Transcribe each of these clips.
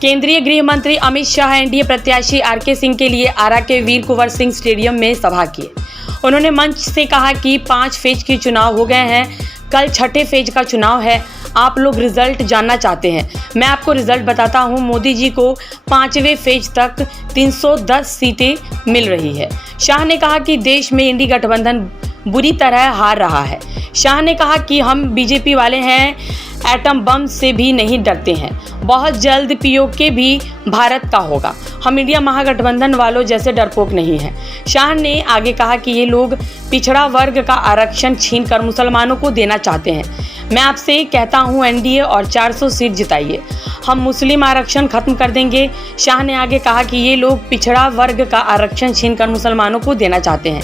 केंद्रीय गृह मंत्री अमित शाह एनडीए प्रत्याशी आरके सिंह के लिए आरा के वीर कुंवर सिंह स्टेडियम में सभा की। उन्होंने मंच से कहा कि 5 फेज के चुनाव हो गए हैं, कल छठे फेज का चुनाव है। आप लोग रिजल्ट जानना चाहते हैं, मैं आपको रिजल्ट बताता हूं। मोदी जी को 5वें फेज तक 310 सीटें मिल रही है। शाह ने कहा कि देश में इंडी गठबंधन बुरी तरह हार रहा है। शाह ने कहा कि हम बीजेपी वाले हैं, एटम बम से भी नहीं डरते हैं। बहुत जल्द पीओके भी भारत का होगा। हम इंडिया महागठबंधन वालों जैसे डरपोक नहीं हैं। शाह ने आगे कहा कि ये लोग पिछड़ा वर्ग का आरक्षण छीनकर मुसलमानों को देना चाहते हैं। मैं आपसे कहता हूं, एनडीए और 400 सीट जिताइए, हम मुस्लिम आरक्षण खत्म कर देंगे। शाह ने आगे कहा कि ये लोग पिछड़ा वर्ग का आरक्षण छीनकर मुसलमानों को देना चाहते हैं।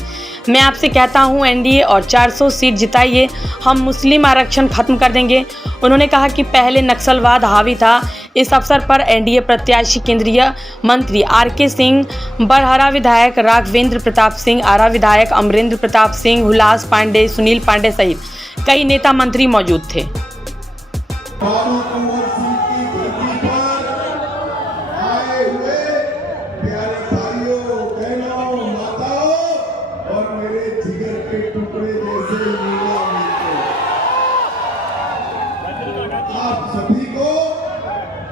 मैं आपसे कहता हूं, एनडीए और 400 सीट जिताइए, हम मुस्लिम आरक्षण खत्म कर देंगे। उन्होंने कहा कि पहले नक्सलवाद हावी था। इस अवसर पर एनडीए प्रत्याशी केंद्रीय मंत्री आरके सिंह, बरहरा विधायक राघवेंद्र प्रताप सिंह, आरा विधायक अमरेंद्र प्रताप सिंह, हुलास पांडे, सुनील पांडे सहित कई नेता मंत्री मौजूद थे। आप सभी को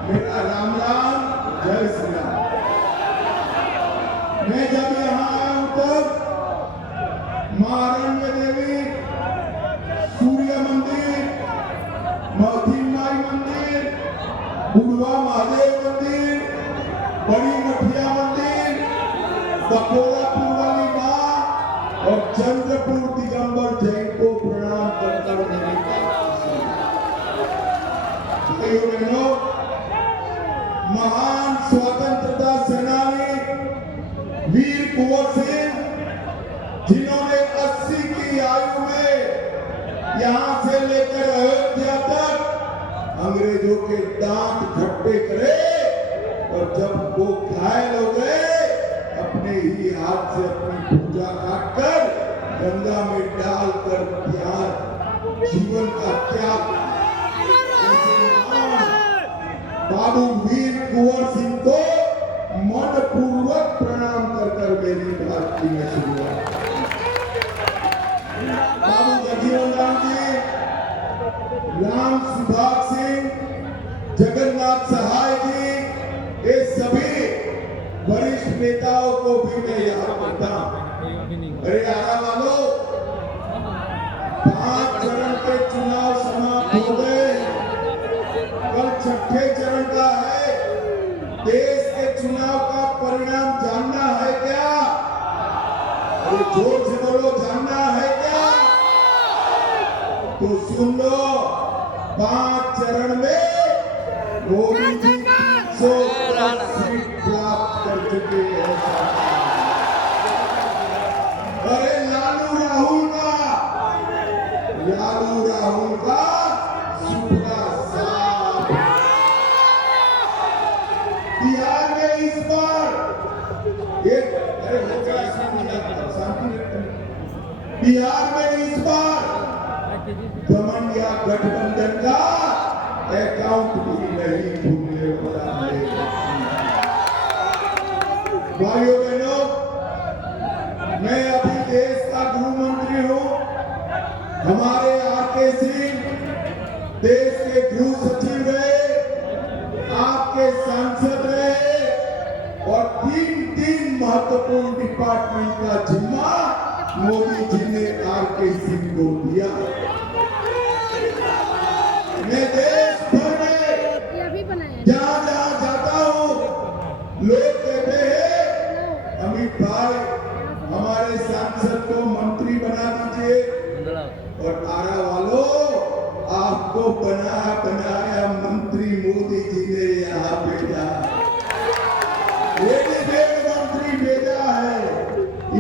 मेरा राम राम, जय श्री राम। मैं जब यहाँ आया हूँ तब महारण्य देवी, सूर्य मंदिर, महथिन माई मंदिर, बुढ़वा महादेव मंदिर, बड़ी मठिया मंदिर, बकोरापुर वाली माँ और चंद्रपुर दिगंबर जैन को प्रणाम कर मैंने महान स्वतंत्रता सेनानी वीर कुंवर सिंह, जिन्होंने 80 की आयु में यहां से लेकर अयोध्या तक अंग्रेजों के दांत खट्टे करे और जब वो घायल हो गए अपने ही हाथ से अपनी पूजा काटकर गंगा में डालकर जीवन का त्याग। बाबू वीर कुंवर सिंह को मनपूर्वक प्रणाम कर मेरी बात की मैं शुरुआत। बाबू जगजीवन राम जी, राम सुभाष सिंह, जगन्नाथ सहाय जी, ये सभी वरिष्ठ नेताओं को भी मैं याद करता हूं। अरे आरा वालों, 5 चरण के चुनाव समाप्त हो गए, कल छठे चरण का है। देश के चुनाव का परिणाम जानना है क्या? अरे जोर से बोलो, जानना है क्या? तो सुन लो, 5 चरण में मोदी जी 310 सीट प्राप्त कर चुके हैं। अरे लालू राहुल का सुपड़ा साफ। बिहार में इस बार घमंडिया गठबंधन का अकाउंट भी नहीं खुलने वाला है। भाइयों बहनों, मैं अभी देश का गृह मंत्री हूँ। हमारे आरके सिंह देश के गृह सचिव रहे, आपके सांसद रहे और 3 महत्वपूर्ण डिपार्टमेंट का जिम्मा मोदी जी ने आरके सिंह को दिया। मैं देश भर में जहाँ जाता हूँ, लोग कहते हैं अमित भाई हमारे सांसद को मंत्री बना दीजिए। और आरा वालों, आपको बनाया मंत्री मोदी जी ने यहाँ भेजा, मंत्री भेजा है।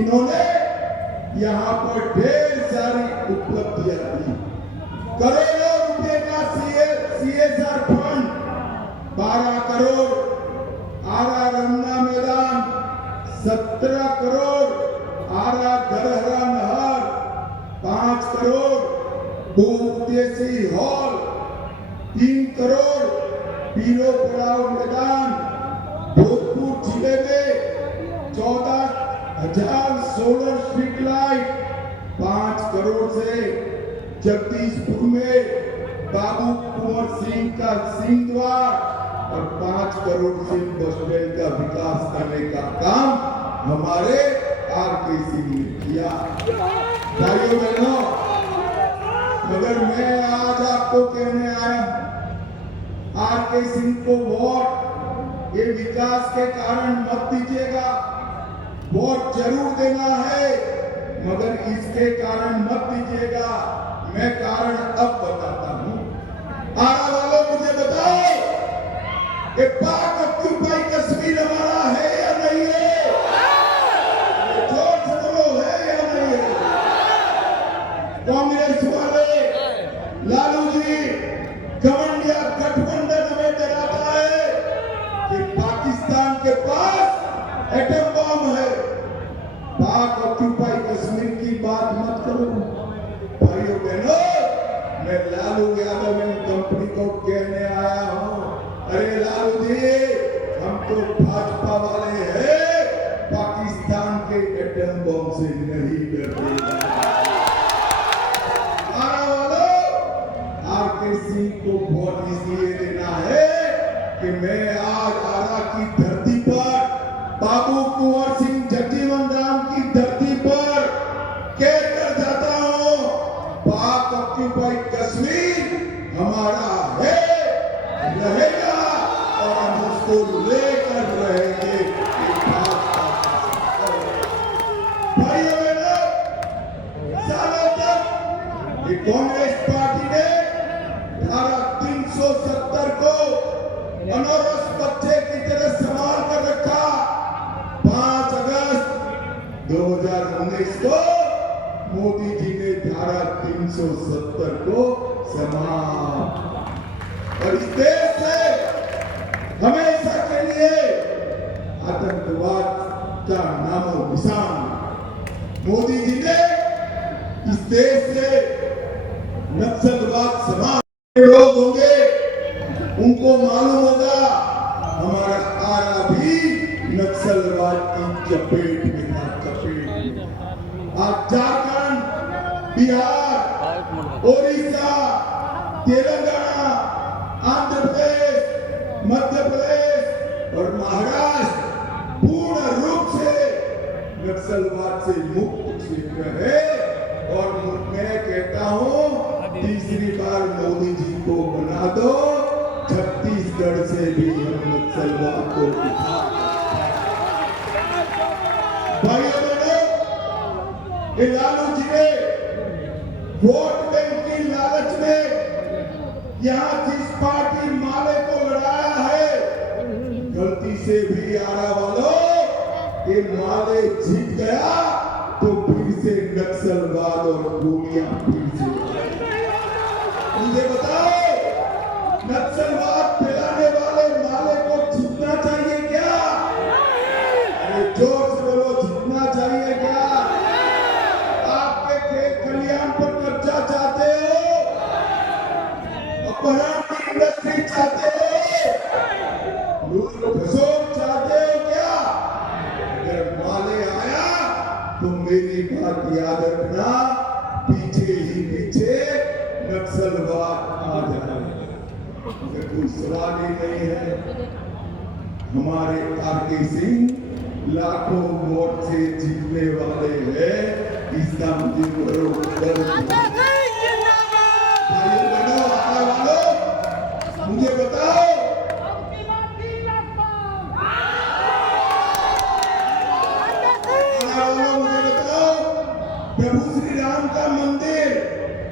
इन्होंने यहाँ पर ढेर सारी उपलब्धियां दी। करोड़ों रुपए का CSR फंड, 12 करोड़ आरा रमना मैदान, 17 करोड़ आरा गरहरा नहर, 5 करोड़ 2 उद्देश्यीय हॉल, 3 करोड़ पीरो पड़ाव मैदान, 1000 सोलर स्ट्रीट लाइट 5 करोड़ से जगदीशपुर में बाबू कुंवर सिंह का सिंह द्वार और 5 करोड़ से बस स्टैंड का विकास करने का काम हमारे आरके सिंह ने किया। भाइयों बहनों, मगर मैं आज आपको कहने आया, आरके सिंह को वोट ये विकास के कारण मत दीजिएगा। वोट जरूर देना है, मगर इसके कारण मत दीजिएगा। मैं कारण अब बताता हूं। आरा वालों, मुझे बताओ कि पाक ऑक्यूपाई कश्मीर हमारा है या नहीं है? जोर से बोलो, है या नहीं है? कांग्रेस वाले, लालू जी, गठबंधन गठबंधन हमें डराता है कि पाकिस्तान के पास एटम बम है। पाक ऑक्यूपाई कश्मीर की बात मत करो। भाइयों बहनों, मैं लालू यादव एंड कंपनी को कहने आया हूं, अरे लालू जी, हम तो भाजपा वाले हैं, पाकिस्तान के एटम बम से नहीं डरते। आरके सिंह को वोट इसलिए देना है कि मैं आज आरा की धरती पर, बाबू कुंवर सिंह जगजीवन राम की धरती पर कहकर जाता हूं, पाक ऑक्यूपाई कश्मीर हमारा है, रहेगा और हम उसको लेकर रहेंगे। भाइयों बहनों, सालों तक ये कांग्रेस पार्टी ने धारा 370 को अनौरस बच्चे की तरह संभाल कर रखा। 5 अगस्त 2019 को मोदी जी ने धारा 370 को समाप्त, और इस देश से हमेशा के लिए आतंकवाद का नामो निशान मोदी जी ने इस देश से नक्सलवाद समाप्त। लोग होंगे उनको मालूम होगा हमारा आरा भी नक्सलवाद की चपेट में था, चपेट में। आज झारखंड, बिहार, ओडिशा, तेलंगाना, आंध्र प्रदेश, मध्य प्रदेश और महाराष्ट्र पूर्ण रूप से नक्सलवाद से मुक्त क्षेत्र है। और मैं कहता हूं, तीसरी बार मोदी जी को बना दो, छत्तीसगढ़ से भी हम नक्सलवाद को उठा। भाइयों बहनों, लालू जी ने वोट बैंक की लालच में यहाँ जिस पार्टी माले को लड़ाया है, गलती से भी आरा वालों, ये माले जीत गया तो फिर से नक्सलवाद और गोलियां फिर से। मुझे बताओ, नक्सलवाद फैलाने वाले माले को जीतना चाहिए क्या? अरे जोर से बोलो, जीतना चाहिए क्या? आपके खेत खलियान पर कब्जा चाहते हो, अपहरण की इंडस्ट्री चाहते हो, लूट खसोट चाहते हो क्या? अगर माले आया तो मेरी बात याद रखना, पीछे ही पीछे नक्सलवाद आ जाएगा। कोई सवाल ही नहीं है। हमारे आरके सिंह लाखों वोट से जीतने वाले हैं, इसका मुझे मुझे बताओ, प्रभु श्री राम का मंदिर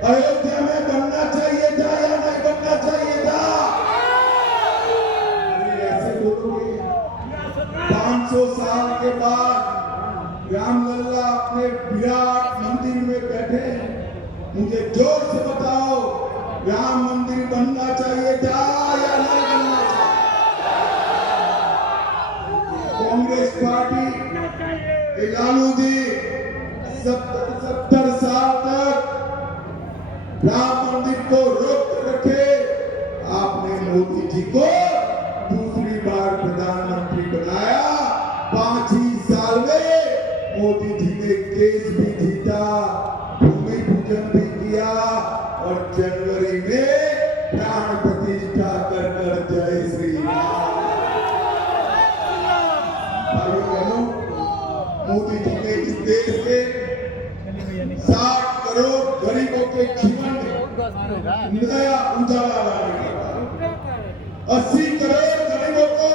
अयोध्या में बनना चाहिए था या नहीं बनना चाहिए था? अरे ऐसे बोलोगे? 500 साल के बाद रामलला अपने विराट मंदिर में बैठे हैं। मुझे जोर से बताओ, राम मंदिर बनना चाहिए था या नहीं बनना चाहिए? कांग्रेस पार्टी, लालू जी 70 साल तक राम मंदिर को रोक रखे। आपने मोदी जी को दूसरी बार प्रधानमंत्री बनाया। 5 ही साल में मोदी जी ने केस भी जीता, भूमि पूजन भी किया और जनवरी में प्राण प्रतिष्ठा कर जय श्री राम। भाइयों बहनों, मोदी जी ने इस देश के 60 करोड़ गरीबों के जीवन में नया उजाला लाने का, 80 करोड़ गरीबों को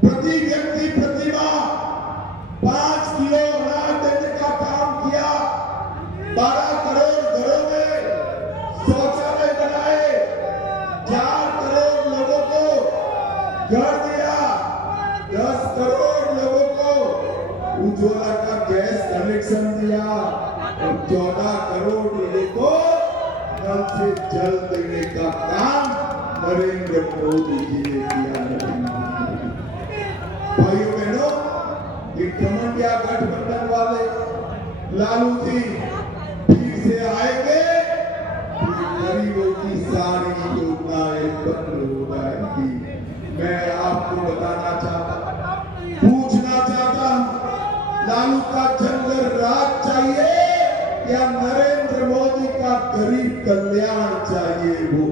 प्रति व्यक्ति प्रति माह 5 किलो अनाज देने का काम किया, 12 करोड़ घरों में शौचालय बनाए, 4 करोड़ लोगों को घर दिया, 10 करोड़ लोगों को उज्ज्वला का गैस कनेक्शन दिया और 14 करोड़ लोगों को नल से जल देने का काम नरेंद्र मोदी जी ने किया। भाइयों बहनों, ये कमंडिया गठबंधन वाले लालू जी फिर से आएंगे, गरीबों की सारी योजनाएं बंद हो जाएंगी। मैं आपको बताना चाहता, पूछना चाहता हूं, लालू का जंगल राज चाहिए या नरेंद्र मोदी का गरीब कल्याण चाहिए? वो